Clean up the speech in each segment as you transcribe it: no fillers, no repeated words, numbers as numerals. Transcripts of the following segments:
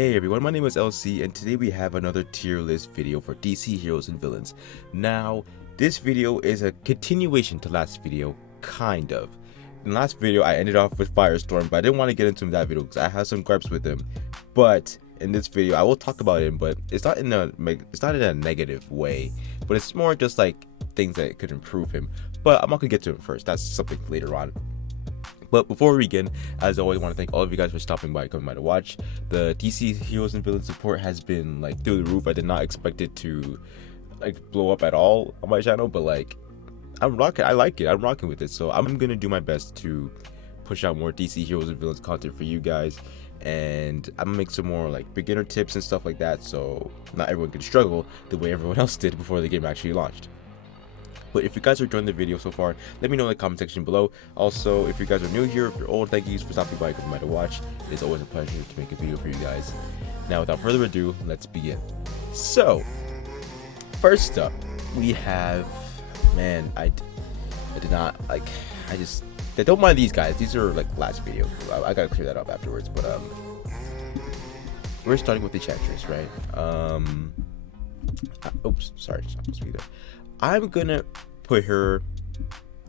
Hey everyone, my name is LC and today we have another tier list video for DC heroes and villains. Now, this video is a continuation to last video, kind of. In the last video I ended off with Firestorm, but I didn't want to get into that video because I have some gripes with him. But in this video I will talk about him, but it's not in a negative way, but it's more just like things that could improve him. But I'm not gonna get to him first, that's something later on. But before we begin, as always, I want to thank all of you guys for stopping by, coming by to watch. The DC heroes and villains support has been like through the roof. I did not expect it to like blow up at all on my channel, but like I'm rocking. I like it. I'm rocking with it. So I'm gonna do my best to push out more DC heroes and villains content for you guys, and I'm gonna make some more like beginner tips and stuff like that, so not everyone can struggle the way everyone else did before the game actually launched. But if you guys are enjoying the video so far, let me know in the comment section below. Also, if you guys are new here, if you're old, thank you for stopping by, coming by to watch. It's always a pleasure to make a video for you guys. Now, without further ado, let's begin. So, first up, we have, man, I did not, like, don't mind these guys. These are, like, last video. I gotta clear that up afterwards, but, we're starting with the Enchantress, right? Oops, sorry, it's not supposed to be there. I'm gonna put her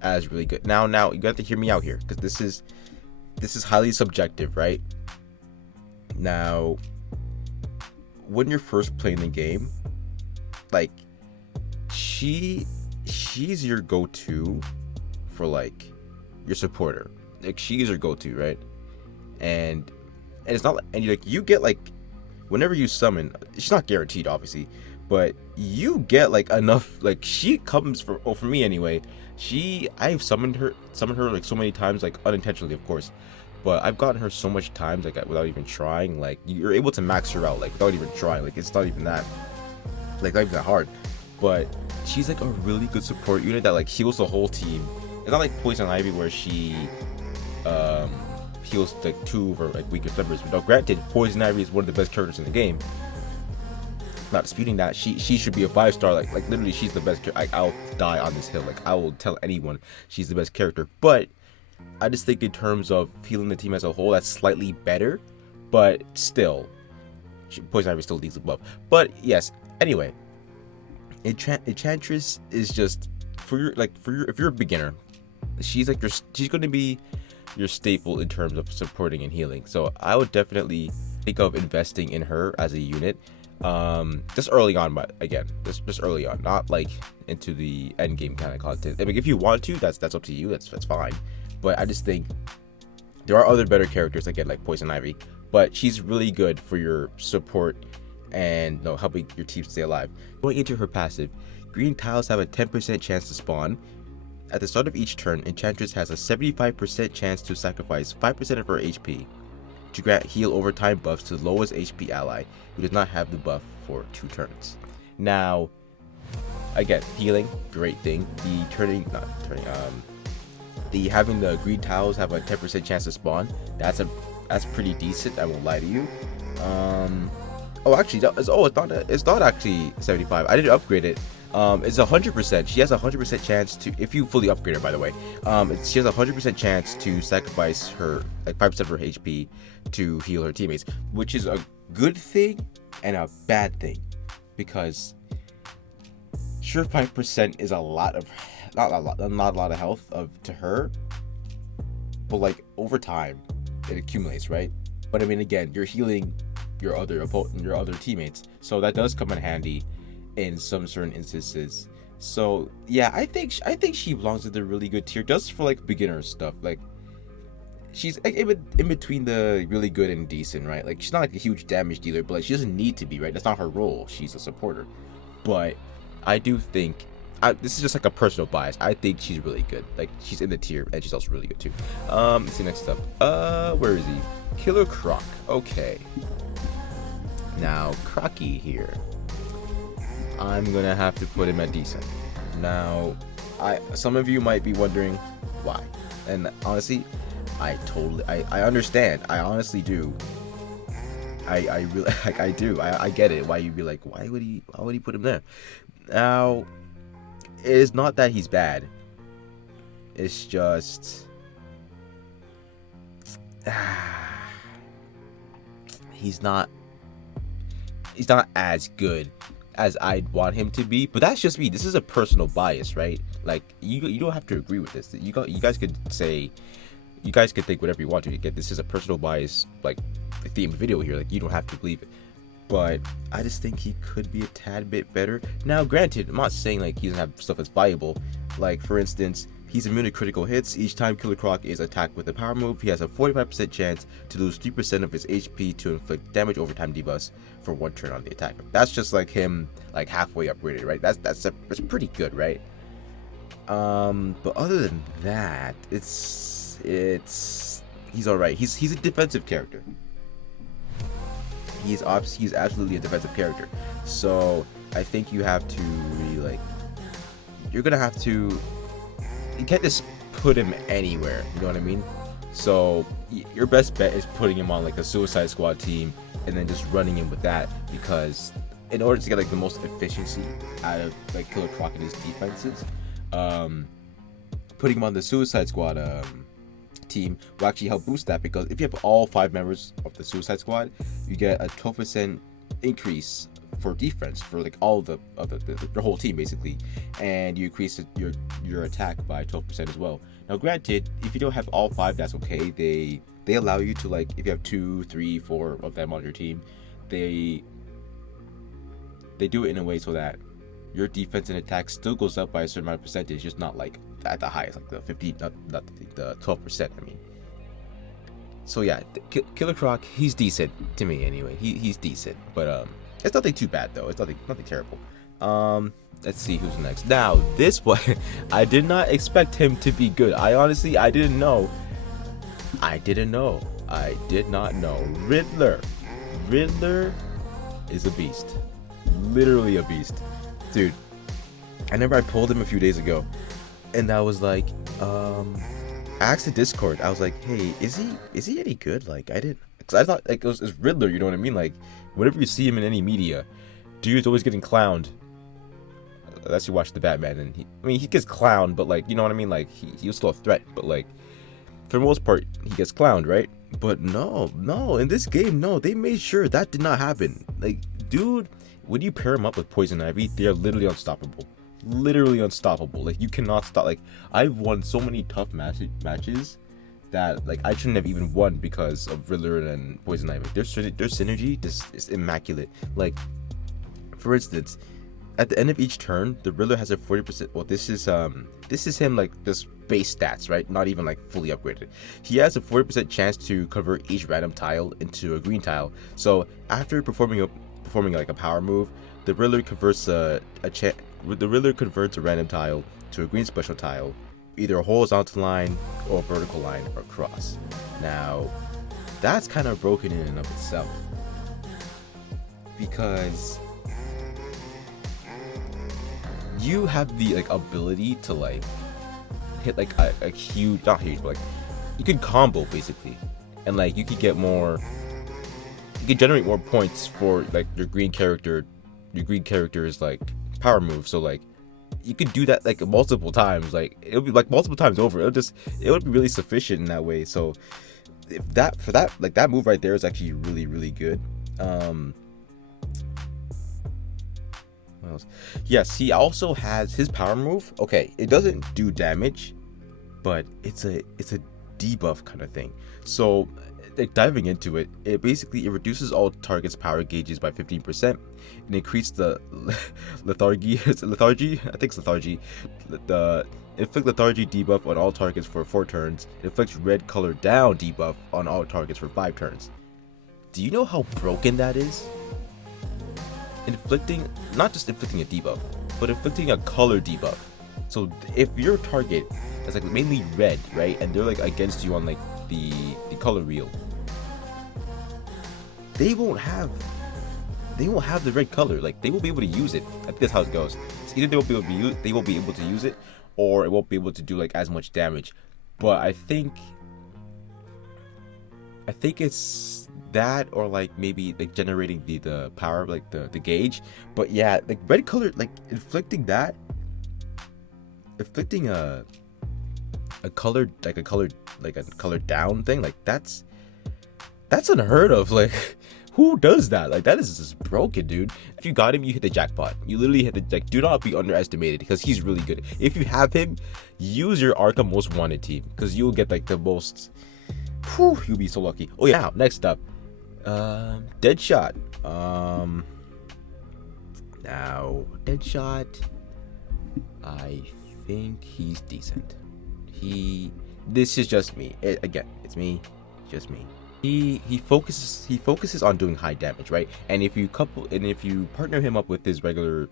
as really good. Now you have to hear me out here, because this is highly subjective, right? Now, when you're first playing the game, like she's your go-to for like your supporter. Like she's your go-to, right? And it's not, and you get like whenever you summon, she's not guaranteed, obviously, but you get like enough, like she comes for me anyway. I've summoned her like so many times, like unintentionally of course, but I've gotten her so much times like without even trying. Like you're able to max her out like without even trying. Like it's not even that, like not even that hard. But she's like a really good support unit that like heals the whole team. It's not like Poison Ivy where she heals like two of her like weakest members. But granted, Poison Ivy is one of the best characters in the game. Not disputing that. She should be a 5-star. Like literally she's the best. Like I'll die on this hill. Like I will tell anyone she's the best character. But I just think in terms of healing the team as a whole, that's slightly better. But still, Poison Ivy still leads above. But yes. Anyway, Enchantress is just if you're a beginner, she's going to be your staple in terms of supporting and healing. So I would definitely think of investing in her as a unit. Just early on, but again, just early on, not like into the end game kind of content. I mean, if you want to, that's up to you. That's fine. But I just think there are other better characters again, like Poison Ivy. But she's really good for your support and helping your team stay alive. Going into her passive, green tiles have a 10% chance to spawn. At the start of each turn, Enchantress has a 75% chance to sacrifice 5% of her HP to grant heal over time buffs to the lowest HP ally who does not have the buff for 2 turns. Now, again, healing, great thing. Having the green tiles have a 10% chance to spawn. That's pretty decent. I won't lie to you. It's not actually 75. I didn't upgrade it. It's 100%. She has a 100% chance to, if you fully upgrade her, by the way. She has a 100% chance to sacrifice her like 5% of her HP to heal her teammates, which is a good thing and a bad thing, because sure 5% is a lot of not a lot of health to her, but like over time it accumulates, right? But I mean, again, you're healing your other teammates, so that does come in handy in some certain instances. So yeah, I think she belongs to the really good tier, just for like beginner stuff. Like she's in between the really good and decent, right? Like she's not like a huge damage dealer, but like she doesn't need to be, right? That's not her role. She's a supporter. But I do think this is just like a personal bias. I think she's really good. Like she's in the tier, and she's also really good too. Let's see next up. Where is he? Killer Croc. Okay. Now Crocky here, I'm gonna have to put him at decent. Now, some of you might be wondering why, and honestly, I understand. I honestly do. I really like, I do. I get it. Why you'd be like, why would he put him there? Now, it is not that he's bad. It's just he's not he's not as good as I'd want him to be. But that's just me. This is a personal bias, right? Like you don't have to agree with this. You guys could say, you guys could think whatever you want to. Get this is a personal bias like themed video here. Like you don't have to believe it. But I just think he could be a tad bit better. Now, granted, I'm not saying like he doesn't have stuff that's valuable. Like for instance, he's immune to critical hits. Each time Killer Croc is attacked with a power move, he has a 45% chance to lose 3% of his HP to inflict damage over time debuffs for 1 turn on the attacker. That's just like him, like halfway upgraded, right? That's pretty good, right? But other than that, he's all right. He's a defensive character. He's absolutely a defensive character. So I think you have to really like, you're gonna have to. You can't just put him anywhere, you know what I mean? So your best bet is putting him on like a Suicide Squad team and then just running him with that, because in order to get like the most efficiency out of like Killer Croc and his defenses, putting him on the Suicide Squad team will actually help boost that, because if you have all 5 members of the Suicide Squad, you get a 12% increase for defense for like all the whole team basically, and you increase your attack by 12% as well. Now granted, if you don't have all 5, that's okay. They allow you to, like, if you have 2, 3, 4 of them on your team, they do it in a way so that your defense and attack still goes up by a certain amount of percentage, just not like at the highest, like the 15, not the 12%. I mean, so yeah, Killer Croc, he's decent to me anyway. He's decent, but it's nothing too bad though. It's nothing terrible. Let's see who's next. Now this one, I did not expect him to be good. I didn't know. I did not know. Riddler is a beast. Literally a beast. Dude, I remember I pulled him a few days ago, and I was like, I asked the Discord, I was like, hey, is he any good? Like, because I thought like it was Riddler, you know what I mean? Like, whenever you see him in any media, dude's always getting clowned. Unless you watch the Batman, and he gets clowned, but like, you know what I mean? Like, he was still a threat, but like, for the most part, he gets clowned, right? But no, in this game, no, they made sure that did not happen. Like, dude, when you pair him up with Poison Ivy, they're literally unstoppable. Like, you cannot stop. Like, I've won so many tough matches that like I shouldn't have even won because of Riddler and Poison Ivy. Their synergy is immaculate. Like, for instance, at the end of each turn, the Riddler has a 40%. Well, this is him, like, this base stats, right? Not even like fully upgraded. He has a 40% chance to convert each random tile into a green tile. So after performing like a power move, the Riddler converts a random tile to a green special tile, either a horizontal line or a vertical line or cross. Now, that's kind of broken in and of itself, because you have the like ability to like hit like a huge, not huge, but like you can combo basically, and like you could get more, you can generate more points for like your green character's like power move. So like you could do that like multiple times, like it'll be like multiple times over. It would be really sufficient in that way. So if that move right there is actually really, really good. What else? Yes, he also has his power move. Okay, it doesn't do damage, but it's a debuff kind of thing. So like, diving into it, it reduces all targets' power gauges by 15% and increase the lethargy. I think it's lethargy. The inflict lethargy debuff on all targets for 4 turns. It inflicts red color down debuff on all targets for 5 turns. Do you know how broken that is? Not just inflicting a debuff, but inflicting a color debuff. So if your target is like mainly red, right, and they're like against you on like the color wheel, they won't have the red color. Like, they won't be able to use it. I think that's how it goes. It's either they won't be able to use it, or it won't be able to do like as much damage. But I think it's that, or like maybe like generating the power, like the gauge. But yeah, like red color, like inflicting a color down thing, like that's unheard of. Like, Who does that? Like, that is just broken, dude. If you got him, you hit the jackpot. You literally hit the, like, do not be underestimated because he's really good. If you have him, use your Arkham Most Wanted team because you'll get like the most. Whew, you'll be so lucky. Oh yeah. Now, next up, Deadshot. Now Deadshot, I think he's decent. This is just me. Again, it's me, just me. He focuses on doing high damage, right? And if you partner him up with his regular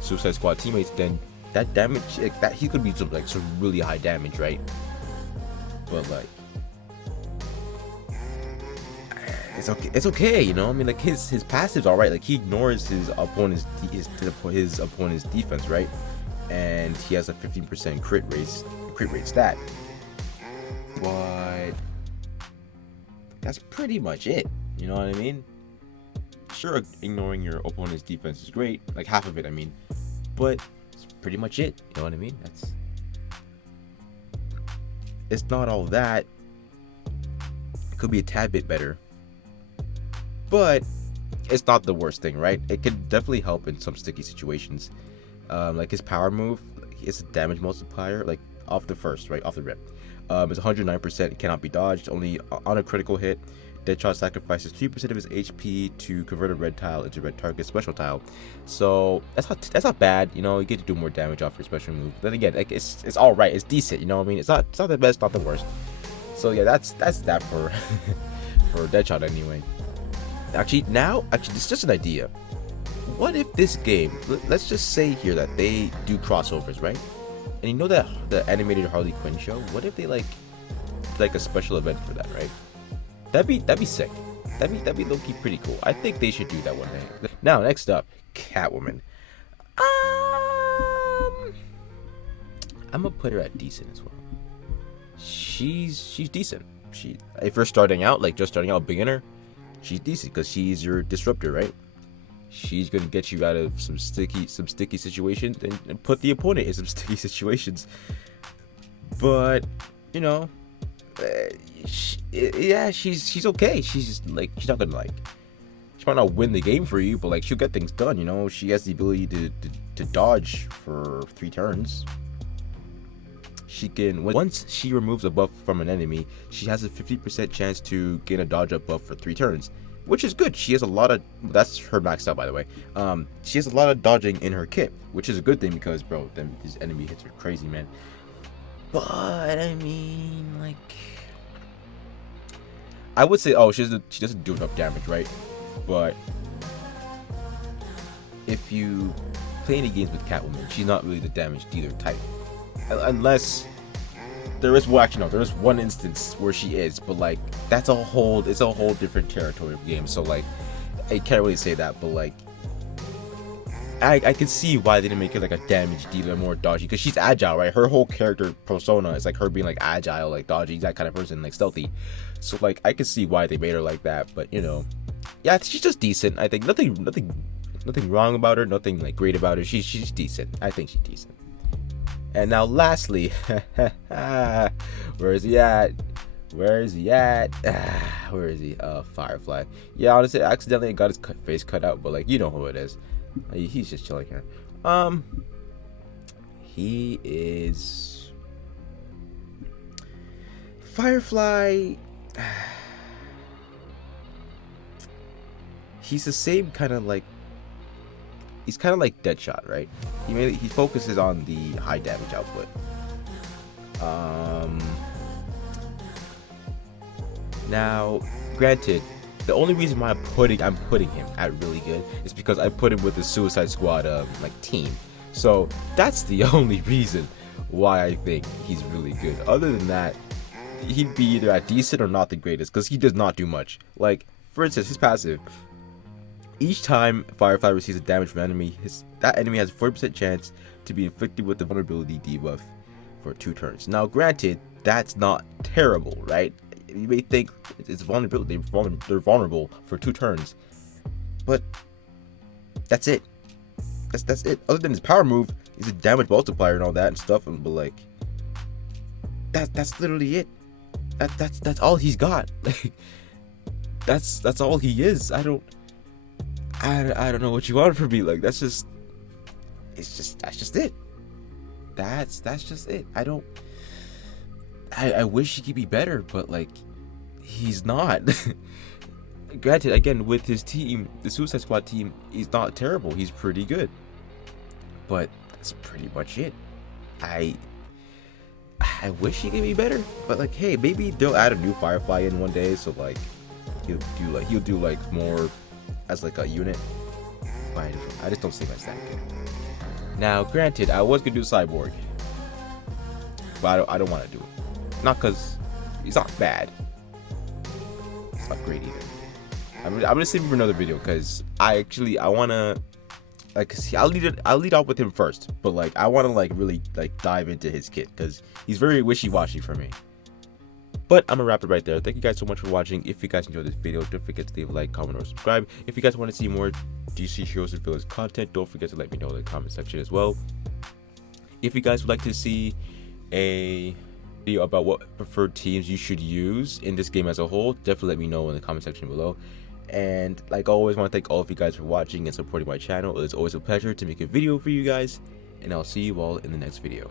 Suicide Squad teammates, then that damage, like, that he could be some really high damage, right? But like, it's okay, you know. I mean, like his passive's all right. Like he ignores his opponent's defense, right? And he has a 15% crit rate stat. But that's pretty much it. You know what I mean? Sure, ignoring your opponent's defense is great, like half of it, I mean, but it's pretty much it. You know what I mean? It's not all that. It could be a tad bit better, but it's not the worst thing, right? It could definitely help in some sticky situations. Like his power move, it's a damage multiplier, like off the rip. It's 109%, cannot be dodged, only on a critical hit. Deadshot sacrifices 3% of his HP to convert a red tile into red target special tile. So that's not bad, you know. You get to do more damage off your special move. Then again, like it's all right, it's decent, you know what I mean? It's not the best, not the worst. So yeah, that's that for for Deadshot anyway. Actually, this is just an idea. What if this game, let's just say here that they do crossovers, right? And you know that the animated Harley Quinn show, what if they like a special event for that, right? That'd be sick. That'd be low-key pretty cool. I think they should do that one day. Now, next up, Catwoman. I'm gonna put her at decent as well. She's decent. If you're starting out, beginner, she's decent because she's your disruptor, right? She's gonna get you out of some sticky situations and put the opponent in some sticky situations. But you know, she's okay. She's not gonna she might not win the game for you, but like she'll get things done. You know, she has the ability to dodge for 3 turns. She can, once she removes a buff from an enemy, she has a 50% chance to gain a dodge up buff for 3 turns. Which is good. She has a lot of, that's her maxed out, by the way. She has a lot of dodging in her kit, which is a good thing because, bro, these enemy hits are crazy, man. But I mean, like, I would say, she doesn't do enough damage, right? But if you play any games with Catwoman, she's not really the damage dealer type, unless there is one instance where she is, but like it's a whole different territory of game. So like I can't really say that, but like I can see why they didn't make her like a damage dealer, more dodgy, because she's agile, right? Her whole character persona is like her being like agile, like dodgy, that kind of person, like stealthy. So like I can see why they made her like that, but you know, yeah, she's just decent. I think nothing wrong about her, nothing like great about her. She's decent. I think she's decent. And now lastly, where is he at? Where is he? Firefly. Yeah, honestly, I accidentally got his face cut out, but like, you know who it is. He's just chilling here. He is Firefly. He's the same kind of like, he's kind of like Deadshot, right? He focuses on the high damage output. Now, granted, the only reason why I'm putting him at really good is because I put him with the Suicide Squad team. So that's the only reason why I think he's really good. Other than that, he'd be either at decent or not the greatest, because he does not do much. Like, for instance, his passive. Each time Firefly receives a damage from an enemy, that enemy has a 40% chance to be inflicted with the vulnerability debuff for 2 turns. Now, granted, that's not terrible, right? You may think it's vulnerability; they're vulnerable for 2 turns, but that's it. That's it. Other than his power move, he's a damage multiplier and all that and stuff. But like, that's literally it. That's all he's got. that's all he is. I don't know what you want from me. Like that's just it. That's just it. I wish he could be better, but like he's not. Granted, again, with his team, the Suicide Squad team, he's not terrible. He's pretty good. But that's pretty much it. I wish he could be better. But like, hey, maybe they'll add a new Firefly in one day, so like he'll do like more as like a unit. But I just don't see much that good. Now, granted, I was gonna do Cyborg, but I don't want to do it. Not because he's not bad. It's not great either. I'm gonna save him for another video because I wanna like see, I'll lead off with him first, but like I wanna like really like dive into his kit because he's very wishy-washy for me. But I'm gonna wrap it right there. Thank you guys so much for watching. If you guys enjoyed this video, don't forget to leave a like, comment, or subscribe. If you guys want to see more DC Heroes and Villains content, don't forget to let me know in the comment section as well. If you guys would like to see a video about what preferred teams you should use in this game as a whole, definitely let me know in the comment section below. And like always, I want to thank all of you guys for watching and supporting my channel. It's always a pleasure to make a video for you guys, and I'll see you all in the next video.